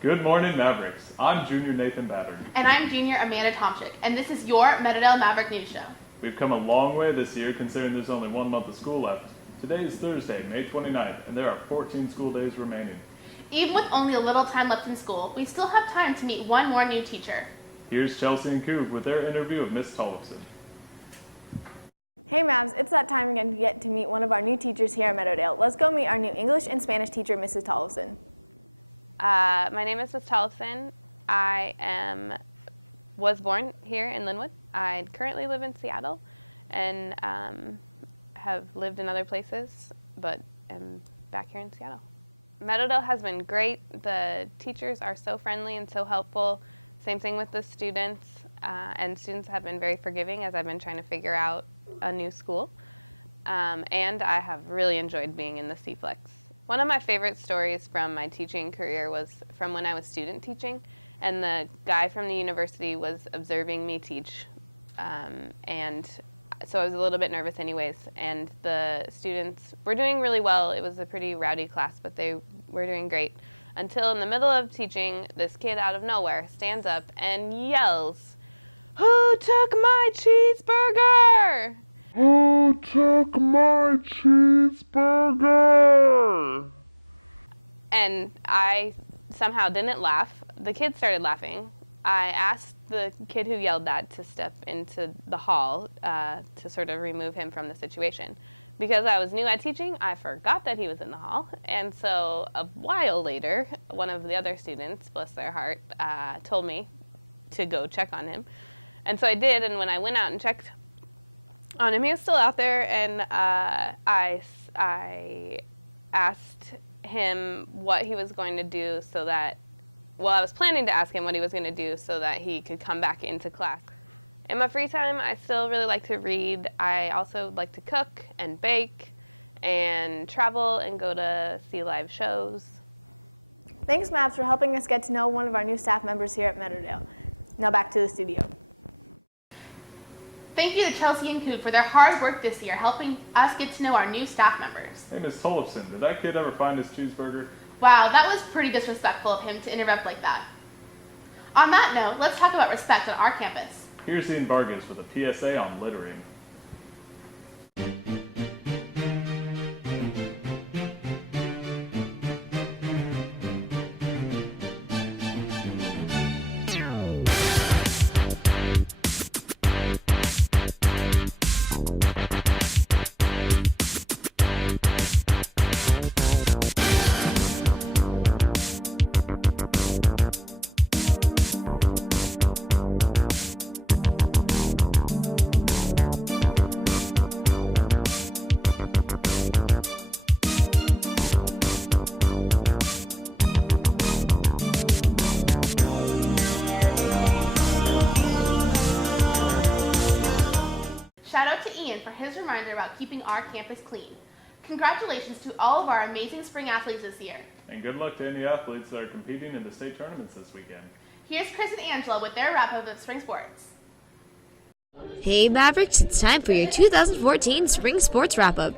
Good morning, Mavericks. I'm Junior Nathan Battern. And I'm Junior Amanda Tomczyk, and this is your Meadowdale Mav News Show. We've come a long way this year considering there's only 1 month of school left. Today is Thursday, May 29th, and there are 14 school days remaining. Even with only a little time left in school, we still have time to meet one more new teacher. Here's Chelsea and Coop with their interview of Miss Tollefson. Hey Mavs, it's that time again to get to meet one of our new teachers here at Meadowdale. Let's go meet our new English and Spanish teacher, Mrs. Tollefson. My name is Miss Tollefson. I was born here in Linwood. I currently live in Seattle and have lived in other places, but am back here in Seattle. Meadowdale has been great. The teachers are so friendly and so helpful. Same thing with the students, and students have been very forgiving as I've been trying to figure out a new school. And I have really enjoyed being in the C-Flex. One of my favorite stories from my teaching career was from when I was student teaching, and the guy from the university was observing me teach, and so I was a little bit nervous anyways, and the students were doing really well. It was a pretty rowdy class, but they were doing great, until in the middle of teaching, this kid out of nowhere stands up and yells, "Who took my cheeseburger?" Who took my cheeseburger? And I somehow didn't laugh. The kid started laughing. I asked the kid who yelled that to step into the hall to sort of remove him from the situation. Because I was new at teaching, I forgot that he was in the hall. And so a while later, one of the other students, bless their heart, told me to go check on him. And so I did, and when I went out and checked on him, he was still out there, and I asked him what he was going to do so that, well, I was planning to ask him what he was going to do so that he could come back into class. In my free time, I still really like to read. I also like to cook and bake and travel and go to see live shows. Thanks, Mavs, for helping us get to know one of our new staff members here at Meadowdale. Now back to the studio. Thank you to Chelsea and Coop for their hard work this year, helping us get to know our new staff members. Hey, Miss Tollefson, did that kid ever find his cheeseburger? Wow, that was pretty disrespectful of him to interrupt like that. On that note, let's talk about respect on our campus. Here's Ian Vargas with a PSA on littering. Shout out to Ian for his reminder about keeping our campus clean. Congratulations to all of our amazing spring athletes this year. And good luck to any athletes that are competing in the state tournaments this weekend. Here's Chris and Angela with their wrap-up of spring sports. Hey Mavericks, it's time for your 2014 Spring Sports Wrap-Up.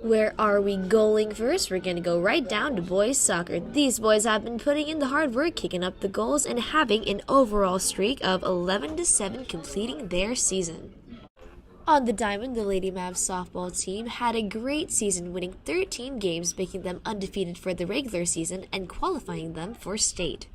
Where are we going first? We're going to go right down to boys soccer. These boys have been putting in the hard work, kicking up the goals, and having an overall streak of 11-7 completing their season. On the diamond, the Lady Mavs softball team had a great season, winning 13 games, making them undefeated for the regular season and qualifying them for state.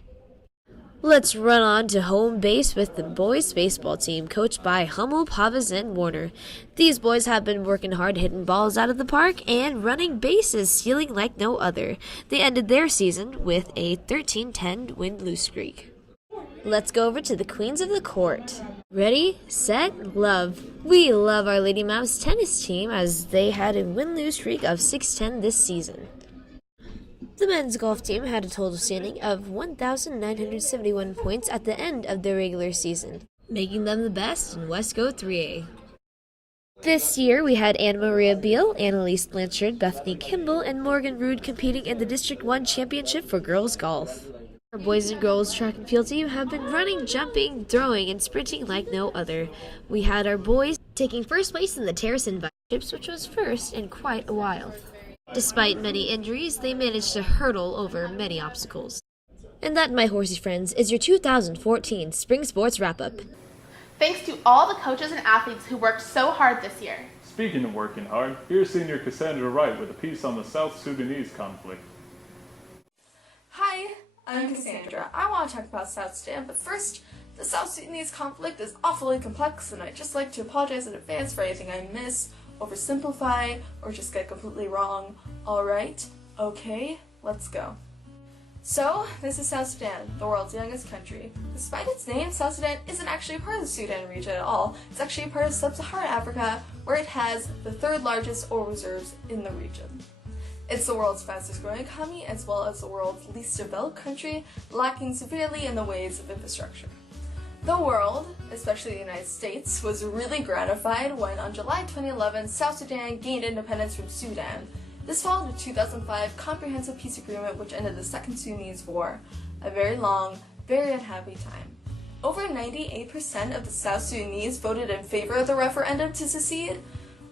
Let's run on to home base with the boys baseball team, coached by Hummel, Pavas, and Warner. These boys have been working hard, hitting balls out of the park and running bases, stealing like no other. They ended their season with a 13-10 win-lose streak. Let's go over to the Queens of the Court. Ready, set, love. We love our Lady Mavs tennis team as they had a win-lose streak of 6-10 this season. The men's golf team had a total standing of 1,971 points at the end of their regular season, making them the best in Westco 3A. This year, we had Anna Maria Beal, Annalise Blanchard, Bethany Kimball, and Morgan Rude competing in the District 1 Championship for girls golf. Our boys and girls track and field team have been running, jumping, throwing, and sprinting like no other. We had our boys taking first place in the Terrace Invite, which was first in quite a while. Despite many injuries, they managed to hurdle over many obstacles. And that, my horsey friends, is your 2014 Spring Sports Wrap-Up. Thanks to all the coaches and athletes who worked so hard this year. Speaking of working hard, here's senior Cassandra Wright with a piece on the South Sudanese conflict. Hi, I'm Cassandra. I want to talk about South Sudan, but first, the South Sudanese conflict is awfully complex, and I'd just like to apologize in advance for anything I miss, oversimplify, or just get completely wrong. Alright, okay, let's go. So, this is South Sudan, the world's youngest country. Despite its name, South Sudan isn't actually a part of the Sudan region at all. It's actually a part of Sub-Saharan Africa, where it has the third largest oil reserves in the region. It's the world's fastest growing economy, as well as the world's least developed country, lacking severely in the ways of infrastructure. The world, especially the United States, was really gratified when on July 2011, South Sudan gained independence from Sudan. This followed the 2005 Comprehensive Peace Agreement, which ended the Second Sudanese War, a very long, very unhappy time. Over 98% of the South Sudanese voted in favor of the referendum to secede.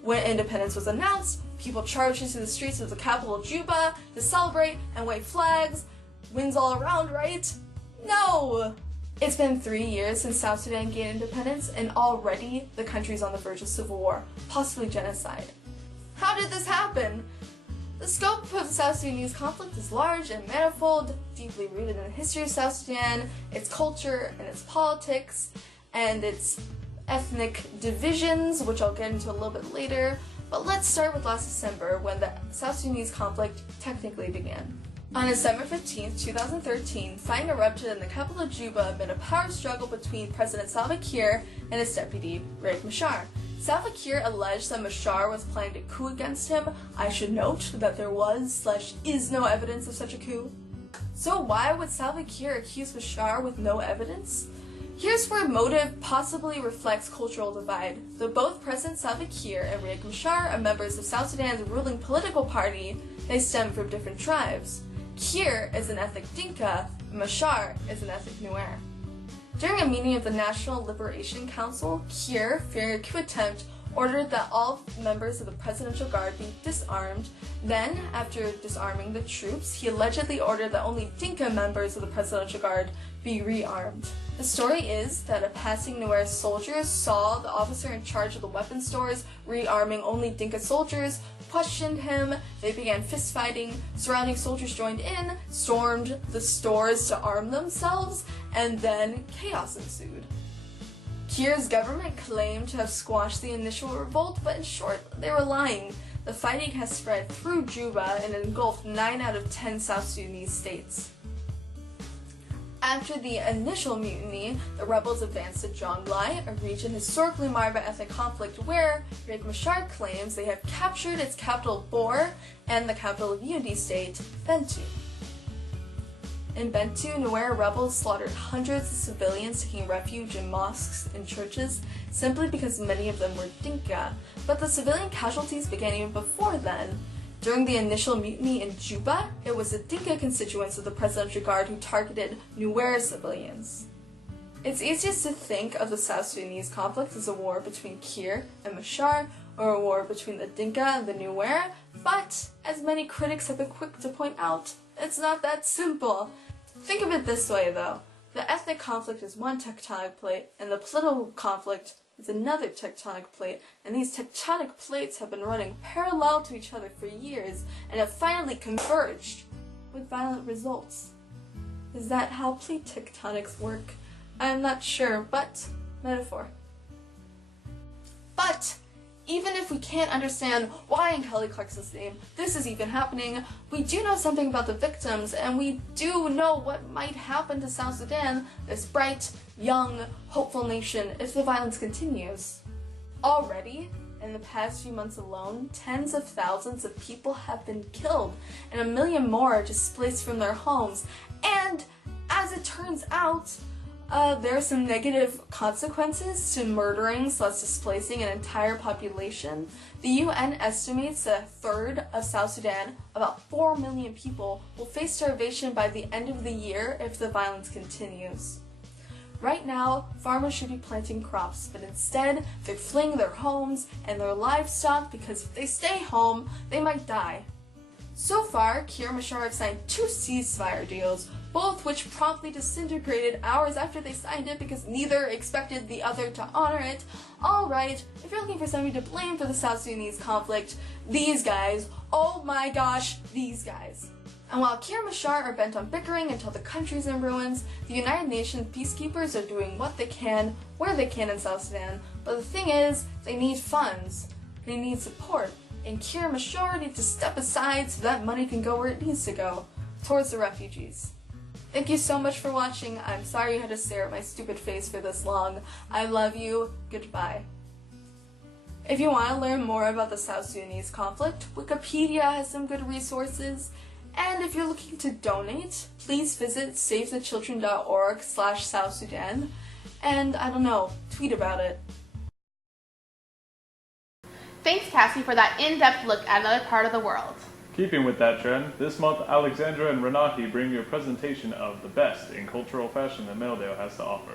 When independence was announced, people charged into the streets of the capital Juba to celebrate and wave flags. Wins all around, right? No! It's been 3 years since South Sudan gained independence, and already the country's on the verge of civil war, possibly genocide. How did this happen? The scope of the South Sudanese conflict is large and manifold, deeply rooted in the history of South Sudan, its culture, and its politics, and its ethnic divisions, which I'll get into a little bit later. But let's start with last December, when the South Sudanese conflict technically began. On December 15, 2013, fighting erupted in the capital of Juba amid a power struggle between President Salva Kiir and his deputy, Riek Machar. Salva Kiir alleged that Machar was planning a coup against him. I should note that there was/is no evidence of such a coup. So why would Salva Kiir accuse Machar with no evidence? Here's where motive possibly reflects cultural divide. Though both President Salva Kiir and Riek Machar are members of South Sudan's ruling political party, they stem from different tribes. Kiir is an ethnic Dinka, and Machar is an ethnic Nuer. During a meeting of the National Liberation Council, Kiir, fearing a coup attempt, ordered that all members of the Presidential Guard be disarmed. Then, after disarming the troops, he allegedly ordered that only Dinka members of the Presidential Guard be rearmed. The story is that a passing Nuer soldier saw the officer in charge of the weapon stores rearming only Dinka soldiers, questioned him, they began fistfighting, surrounding soldiers joined in, stormed the stores to arm themselves, and then chaos ensued. Kiir's government claimed to have squashed the initial revolt, but in short, they were lying. The fighting has spread through Juba and engulfed 9 out of 10 South Sudanese states. After the initial mutiny, the rebels advanced to Jonglei, a region historically marred by ethnic conflict where Riek Machar claims they have captured its capital Bor and the capital of Unity State, Bentiu. In Bentiu, Nuer rebels slaughtered hundreds of civilians taking refuge in mosques and churches simply because many of them were Dinka, but the civilian casualties began even before then. During the initial mutiny in Juba, it was the Dinka constituents of the Presidential Guard who targeted Nuer civilians. It's easiest to think of the South Sudanese conflict as a war between Kiir and Machar, or a war between the Dinka and the Nuer, but, as many critics have been quick to point out, it's not that simple. Think of it this way, though. The ethnic conflict is one tectonic plate, and the political conflict is another tectonic plate, and these tectonic plates have been running parallel to each other for years, and have finally converged, with violent results. Is that how plate tectonics work? I'm not sure, but metaphor. But even if we can't understand why in Kelly Clarkson's name this is even happening, we do know something about the victims, and we do know what might happen to South Sudan, this bright, young, hopeful nation, if the violence continues. Already, in the past few months alone, tens of thousands of people have been killed, and 1 million more are displaced from their homes. And, as it turns out, there are some negative consequences to murdering / displacing an entire population. The UN estimates that a third of South Sudan, about 4 million people, will face starvation by the end of the year if the violence continues. Right now, farmers should be planting crops, but instead, they're fleeing their homes and their livestock because if they stay home, they might die. So far, Kiir and Machar have signed 2 ceasefire deals, both which promptly disintegrated hours after they signed it because neither expected the other to honor it. Alright, if you're looking for somebody to blame for the South Sudanese conflict, these guys, oh my gosh, these guys. And while Kiir Mashar are bent on bickering until the country's in ruins, the United Nations peacekeepers are doing what they can, where they can in South Sudan. But the thing is, they need funds. They need support. And Kiir Mashar needs to step aside so that money can go where it needs to go, towards the refugees. Thank you so much for watching. I'm sorry you had to stare at my stupid face for this long. I love you. Goodbye. If you want to learn more about the South Sudanese conflict, Wikipedia has some good resources. And if you're looking to donate, please visit savethechildren.org/South Sudan. And I don't know, tweet about it. Thanks, Cassie, for that in-depth look at another part of the world. Keeping with that trend, this month Alexandra and Renati bring you a presentation of the best in cultural fashion that Meadowdale has to offer.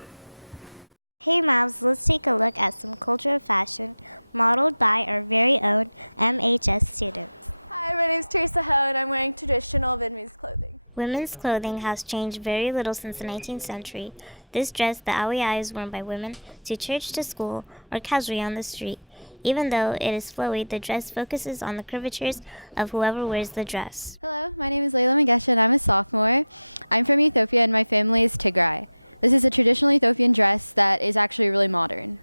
Hey Mavs, let's take a look at some cultural fashion modeled by our very own MHS students. Hi, my name is Teresa Ho, and I'm wearing traditional Vietnamese clothing. Women's clothing has changed very little since the 19th century. This dress, the awai, is worn by women to church, to school, or casually on the street. Even though it is flowy, the dress focuses on the curvatures of whoever wears the dress. Hello, my name is Layla Magesha and I'm a sophomore. I'm from Ethiopia and my family is Tigray. This is a traditional Ethiopian dress that is actually really modern.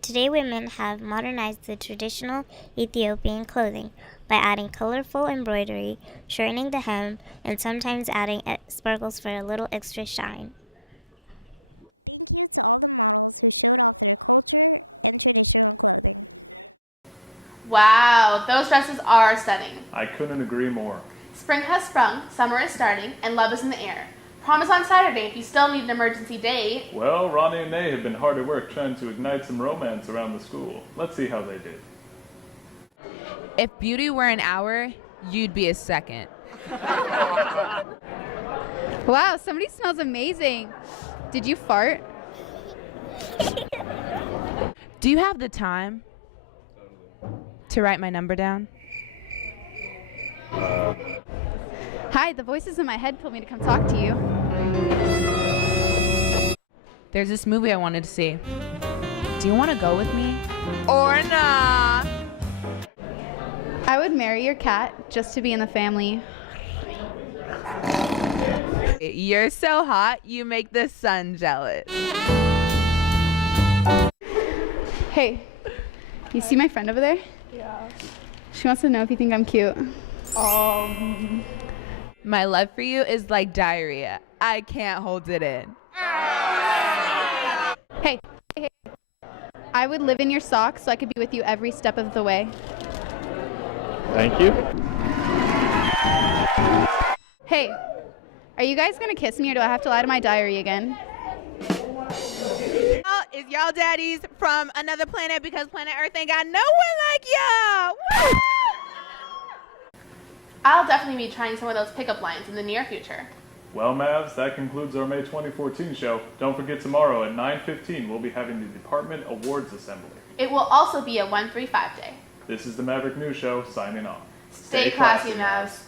Today women have modernized the traditional Ethiopian clothing by adding colorful embroidery, shortening the hem, and sometimes adding sparkles for a little extra shine. Thank you to all the models who showed off their culture and traditional clothing. Wow, those dresses are stunning. I couldn't agree more. Spring has sprung, summer is starting, and love is in the air. Prom is on Saturday if you still need an emergency date. Well, Ronnie and Nay have been hard at work trying to ignite some romance around the school. Let's see how they did. If beauty were an hour, you'd be a second. Wow, somebody smells amazing. Did you fart? Do you have the time to write my number down? Hi, the voices in my head told me to come talk to you. There's this movie I wanted to see. Do you want to go with me? Or nah? I would marry your cat just to be in the family. You're so hot, you make the sun jealous. Hey, you see my friend over there? Yeah. She wants to know if you think I'm cute. My love for you is like diarrhea. I can't hold it in. Hey, I would live in your socks so I could be with you every step of the way. Thank you. Hey, are you guys gonna kiss me or do I have to lie to my diary again? Is y'all daddies from another planet because planet Earth ain't got no one like y'all? Woo! I'll definitely be trying some of those pickup lines in the near future. Well, Mavs, that concludes our May 2014 show. Don't forget tomorrow at 9:15 we'll be having the Department Awards Assembly. It will also be a 135 day. This is the Maverick News Show, signing off. Stay classy, Mavs.